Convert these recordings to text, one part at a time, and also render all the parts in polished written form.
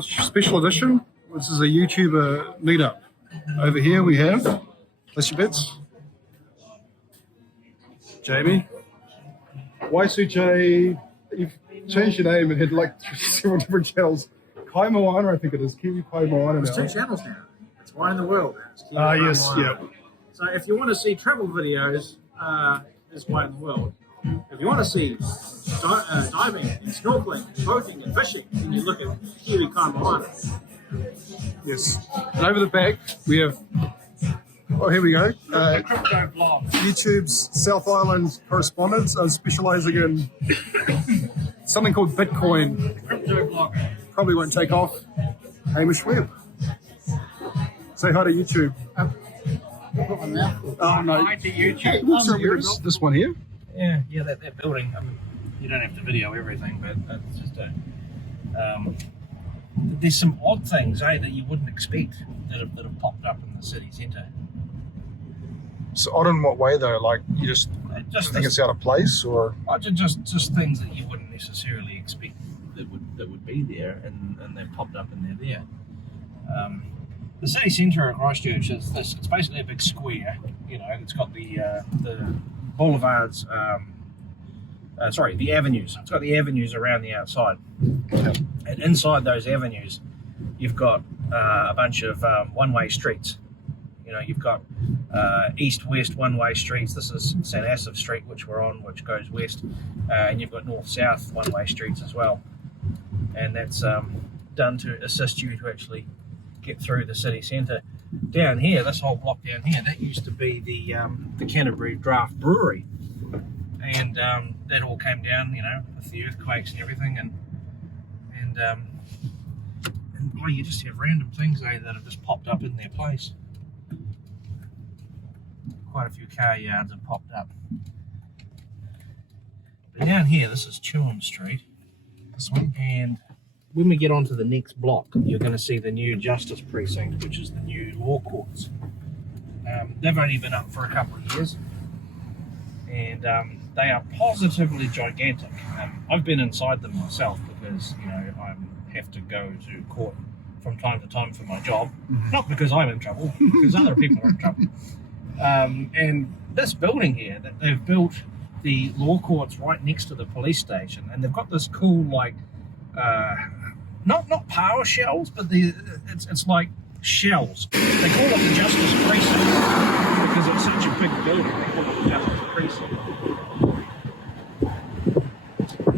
special edition. This is a YouTuber meetup. Over here we have, bless your bits, Jamie. Y2J, you've changed your name and had like several different channels. Kai Moana, I think it is. Kiwi Kai Moana. There's two channels now. It's Wine in the World. Yes, yeah. So if you want to see travel videos, it's Wine in the World. If you want to see diving and snorkeling, and boating and fishing, then you look at Kiwi Kai Moana. Yes. And over the back we have, oh, here we go. Crypto blog. YouTube's South Island correspondent, specialising in something called Bitcoin. Crypto blog. Probably won't take off. Hamish Webb. Say hi to YouTube. Oh, no. Hi to YouTube. This one here. Yeah, that building. I mean, you don't have to video everything, but it's just a. There's some odd things, that you wouldn't expect that have popped up in the city centre. So odd in what way though? Like you just think it's out of place, or just things that you wouldn't necessarily expect that would be there, and they've popped up and they're there. The city centre of Christchurch is this. It's basically a big square. You know, it's got the boulevards. The avenues. It's got the avenues around the outside, and inside those avenues, you've got a bunch of one-way streets. You know, you've got east-west one-way streets. This is St. Asaph Street, which we're on, which goes west, and you've got north-south one-way streets as well. And that's done to assist you to actually get through the city centre. Down here, this whole block down here, that used to be the Canterbury Draft Brewery, and that all came down, you know, with the earthquakes and everything, and boy, you just have random things that have just popped up in their place. Quite a few car yards have popped up. But down here, this is Chewham Street. This one. And when we get onto the next block, you're going to see the new Justice Precinct, which is the new law courts. They've only been up for a couple of years, and they are positively gigantic. I've been inside them myself because, you know, I have to go to court from time to time for my job, not because I'm in trouble, because other people are in trouble. And this building here, that they've built the law courts right next to the police station, and they've got this cool, like, not power shells, but it's like shells. They call it the Justice Precinct because it's such a big building. They call it the Justice Precinct.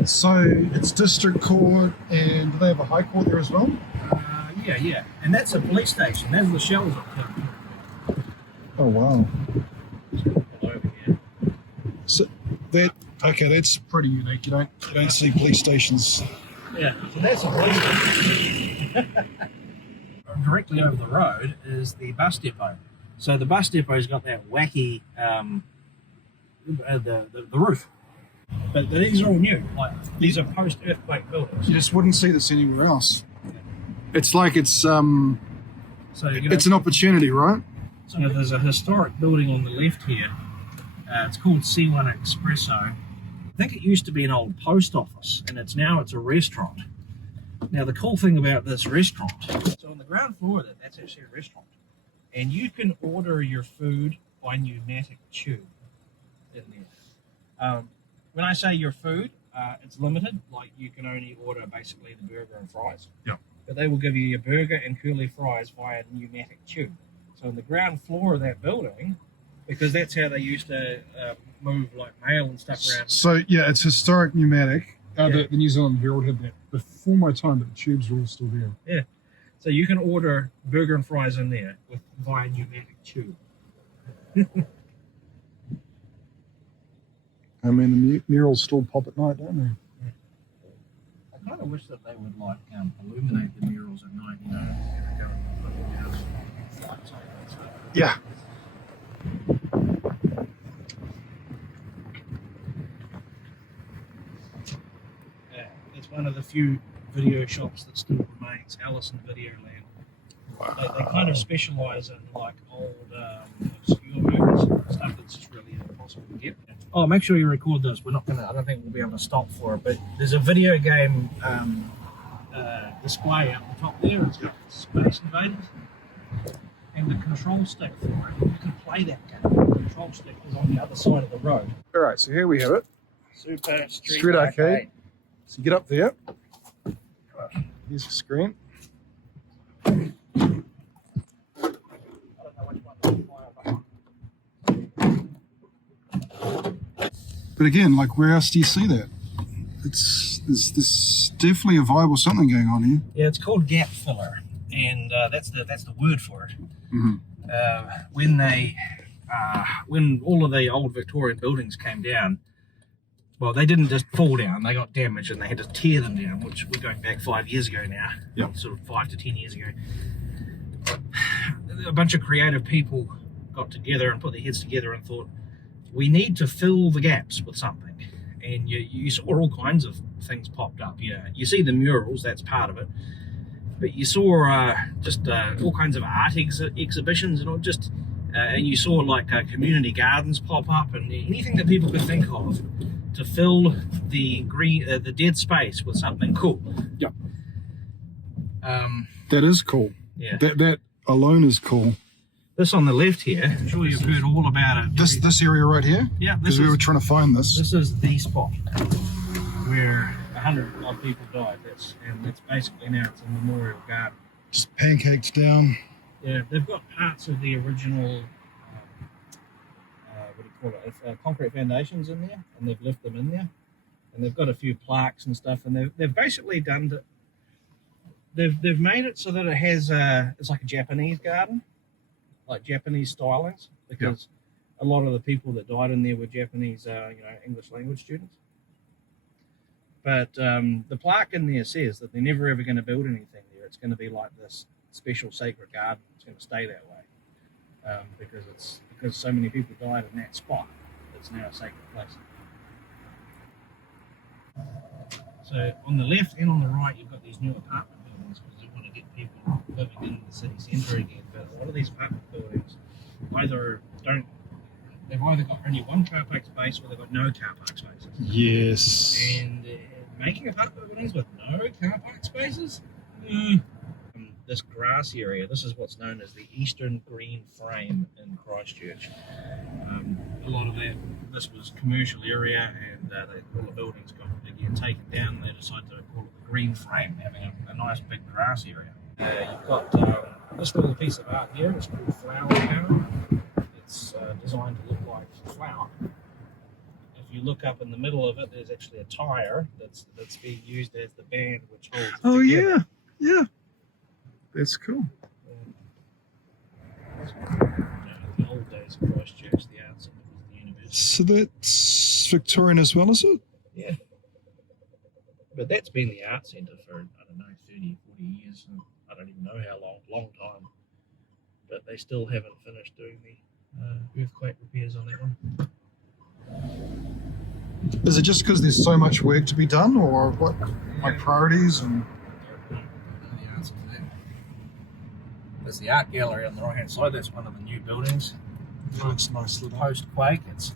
so it's district court, and do they have a high court there as well? Yeah, and that's a police station. There's the shells up there. Oh wow. Over here. So that's pretty unique. You don't see police stations. Yeah, so that's a police station. Directly over the road is the bus depot. So the bus depot's got that wacky the roof. But these are all new. Like, these are post-earthquake buildings. You just wouldn't see this anywhere else. Yeah. It's like it's So, you know, it's an opportunity, right? So there's a historic building on the left here. It's called C1 Espresso. I think it used to be an old post office, and it's a restaurant. Now the cool thing about this restaurant, so on the ground floor of that's actually a restaurant, and you can order your food by pneumatic tube in there. When I say your food, it's limited. Like, you can only order basically the burger and fries. Yeah. But they will give you your burger and curly fries via pneumatic tube. So on the ground floor of that building, because that's how they used to move like mail and stuff around. So yeah, it's historic pneumatic. The New Zealand Herald had that before my time, but the tubes are all still there. Yeah. So you can order burger and fries in there via pneumatic tube. I mean, the murals still pop at night, don't they? I kind of wish that they would like illuminate the murals at night, you know. Go and put lights on and stuff. Yeah. It's one of the few video shops that still remains, Allison Videoland. Wow. They kind of specialise in like old obscure movies, stuff that's just really impossible to get. Oh, make sure you record this. I don't think we'll be able to stop for it, but there's a video game display up the top there. It's got Space Invaders and the control stick for it. You can play that game. The control stick is on the other side of the road. All right, so here we have it. Super Street Arcade. So you get up there. Here's the screen. But again, like, where else do you see that? There's definitely a vibe or something going on here. Yeah, it's called gap filler, and that's the word for it. Mm-hmm. When all of the old Victorian buildings came down, well, they didn't just fall down; they got damaged, and they had to tear them down. Which we're going back 5 years ago now. Yep. Sort of 5 to 10 years ago. A bunch of creative people got together and put their heads together and thought, we need to fill the gaps with something. And you saw all kinds of things popped up. You see the murals, that's part of it. But you saw just all kinds of art exhibitions and all, just and you saw like community gardens pop up and anything that people could think of to fill the dead space with something cool. Yeah. That is cool. Yeah. That alone is cool. This on the left here, I'm sure you've heard all about it. This area right here? Yeah. Because we were trying to find this. This is the spot where 100 odd people died. That's basically now it's a memorial garden. Just pancaked down. Yeah, they've got parts of the original, what do you call it, concrete foundations in there, and they've left them in there. And they've got a few plaques and stuff, and they've basically done it. They've made it so that it has it's like a Japanese garden, like Japanese stylings, because a lot of the people that died in there were Japanese, English language students. But the plaque in there says that they're never ever going to build anything there. It's going to be like this special sacred garden. It's going to stay that way because so many people died in that spot. It's now a sacred place. So on the left and on the right, you've got these new apartment buildings because you want to get people living in the city centre again. But a lot of these apartment buildings they've either got only one car park space or they've got no car park spaces. Yes. And making apartment buildings with no car park spaces? This grass area, this is what's known as the Eastern Green Frame in Christchurch. A lot of this was commercial area, and all the buildings got again taken down. And they decided to call it the Green Frame, having a nice big grass area. You've got this little piece of art here. It's called Flower Power. It's designed to look like a flower. If you look up in the middle of it, there's actually a tire that's being used as the band which holds it together. Yeah. That's cool. The old days of Christchurch, the art centre was the university. So that's Victorian as well, is it? Yeah. But that's been the art centre for, 30, 40 years. I don't even know how long time. But they still haven't finished doing the earthquake repairs on that one. Is it just because there's so much work to be done, or what? Like priorities and. There's the art gallery on the right hand side. That's one of the new buildings. Oh, it's nice little. Post-quake, it's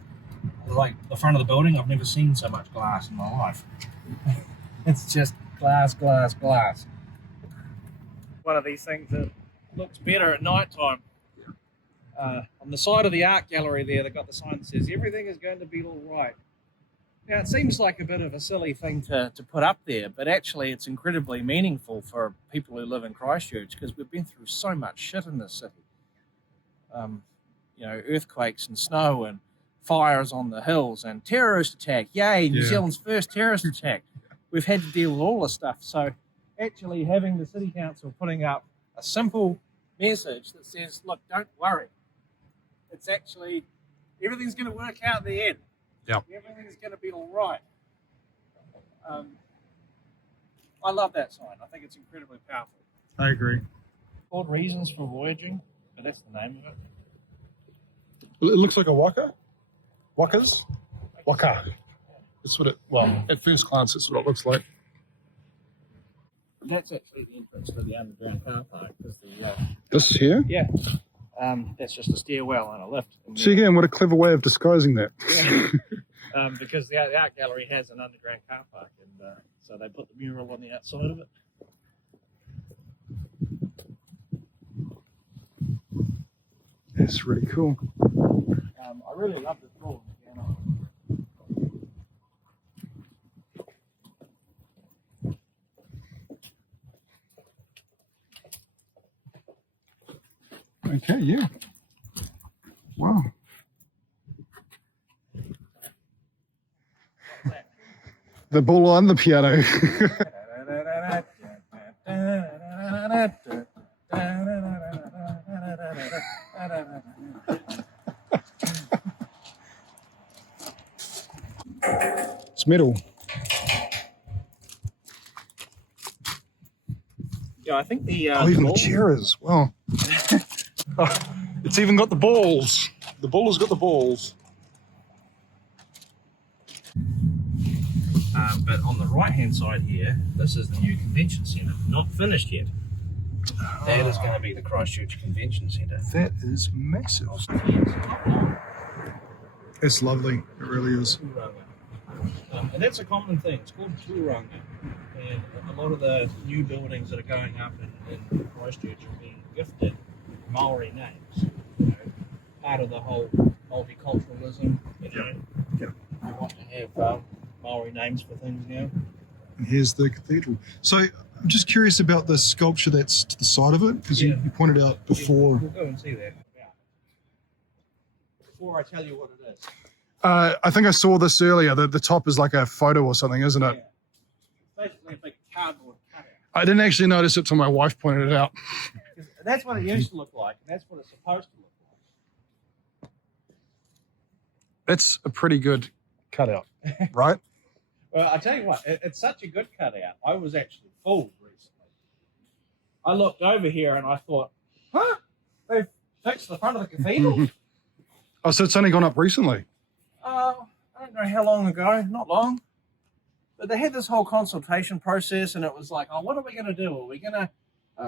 like the front of the building. I've never seen so much glass in my life. It's just glass. One of these things that looks better at night time. On the side of the art gallery there, they've got the sign that says everything is going to be all right. Now, it seems like a bit of a silly thing to put up there, but actually it's incredibly meaningful for people who live in Christchurch because we've been through so much shit in this city. Earthquakes and snow and fires on the hills and terrorist attack. Yay, New Zealand's first terrorist attack. We've had to deal with all this stuff. So actually having the City Council putting up a simple message that says, look, don't worry. It's actually, everything's going to work out in the end. Yeah. Everything's going to be all right. I love that sign. I think it's incredibly powerful. I agree. Called Reasons for Voyaging, but that's the name of it. It looks like a waka. Wakas? Waka. That's what at first glance, that's what it looks like. That's actually the entrance to the underground car park. This here? Yeah. That's just a stairwell and a lift. See again, what a clever way of disguising that. Yeah. because the art gallery has an underground car park, and so they put the mural on the outside of it. That's really cool. I really love the drawing. Okay, yeah. Wow. The ball on the piano. It's metal. Yeah, I think the Even the chair is. Wow. Oh, it's even got the balls. The ball has got the balls. But on the right-hand side here, this is the new convention centre, not finished yet. That is going to be the Christchurch Convention Centre. That is massive. It's lovely. It really is. And that's a common thing. It's called Turanga. And a lot of the new buildings that are going up in Christchurch are being gifted Maori names. You know, part of the whole multiculturalism. You know, we want to have Maori names for things now. And here's the cathedral. So I'm just curious about the sculpture that's to the side of it, because you pointed out before. We'll go and see that. Before I tell you what it is. I think I saw this earlier. The top is like a photo or something, isn't it? Yeah. Basically a big cardboard cutout. I didn't actually notice it till my wife pointed it out. That's what it used to look like, and that's what it's supposed to look like. It's a pretty good cutout, right? Well, I tell you what, it's such a good cutout. I was actually fooled recently. I looked over here and I thought, huh? They've fixed the front of the cathedral? Oh, so it's only gone up recently? I don't know how long ago, not long. But they had this whole consultation process, and it was like, oh, what are we going to do? Are we going to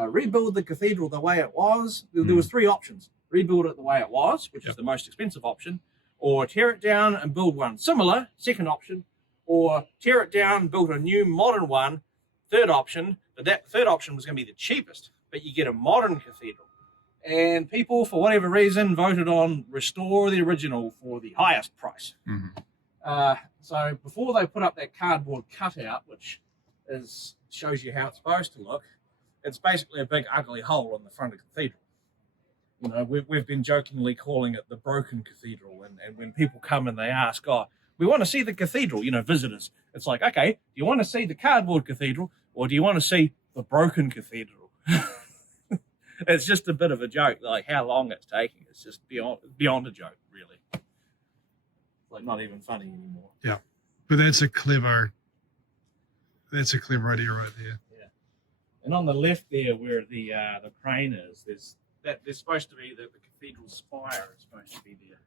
rebuild the cathedral the way it was? There was three options. Rebuild it the way it was, which is the most expensive option, or tear it down and build one similar, second option, or tear it down, build a new modern one, third option. But that third option was going to be the cheapest, but you get a modern cathedral. And people, for whatever reason, voted on restore the original for the highest price. So before they put up that cardboard cutout, which shows you how it's supposed to look, it's basically a big ugly hole in the front of the cathedral. You know, we've been jokingly calling it the broken cathedral. And when people come and they ask, oh, we want to see the cathedral, you know, visitors. It's like, okay, do you want to see the cardboard cathedral or do you want to see the broken cathedral? It's just a bit of a joke, like how long it's taking. It's just beyond a joke, really. It's like not even funny anymore. Yeah, but that's a clever idea right there. Yeah, and on the left there, where the crane is, there's supposed to be the cathedral spire is supposed to be there,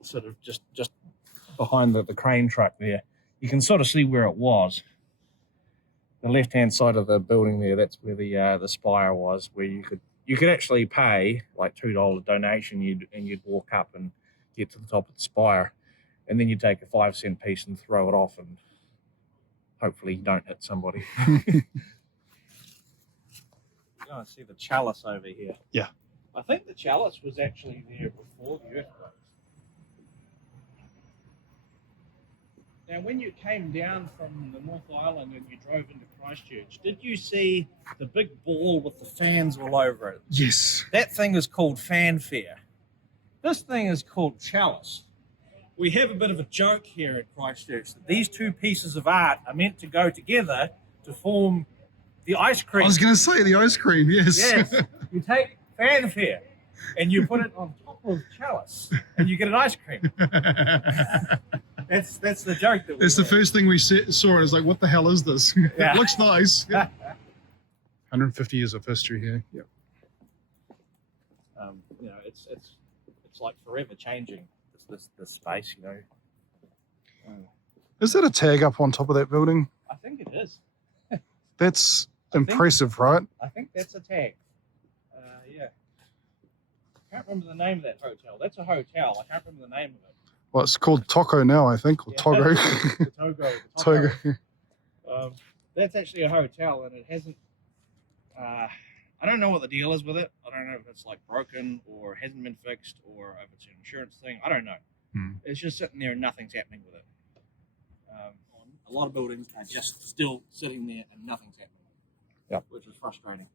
sort of just behind the crane truck there. You can sort of see where it was. The left-hand side of the building there, that's where the spire was, where you could actually pay like $2 donation, you'd walk up and get to the top of the spire, and then you take a 5-cent piece and throw it off, and hopefully you don't hit somebody. You can see the chalice over here. Yeah, I think the chalice was actually there before the earthquake. Now, when you came down from the North Island and you drove into Christchurch, did you see the big ball with the fans all over it? yes. That thing is called fanfare. This thing is called chalice. We have a bit of a joke here at Christchurch that these two pieces of art are meant to go together to form the ice cream. I was going to say the ice cream, yes. Yes. You take fanfare and you put it on top of chalice and you get an ice cream. That's the joke that we It's the first thing we saw. It was like, what the hell is this? Yeah. It looks nice. 150 years of history here. Yep. You know, it's like forever changing this space. You know. Is that a tag up on top of that building? I think it is. That's impressive, right? I think that's a tag. Yeah. I can't remember the name of that hotel. That's a hotel. I can't remember the name of it. Well, it's called Toko now, I think, or Yeah. Togo. The Togo. Togo. That's actually a hotel, and it hasn't. I don't know what the deal is with it. I don't know if it's like broken or hasn't been fixed, or if it's an insurance thing. I don't know. It's just sitting there and nothing's happening with it. A lot of buildings are just still sitting there and nothing's happening. Yep. Which is frustrating.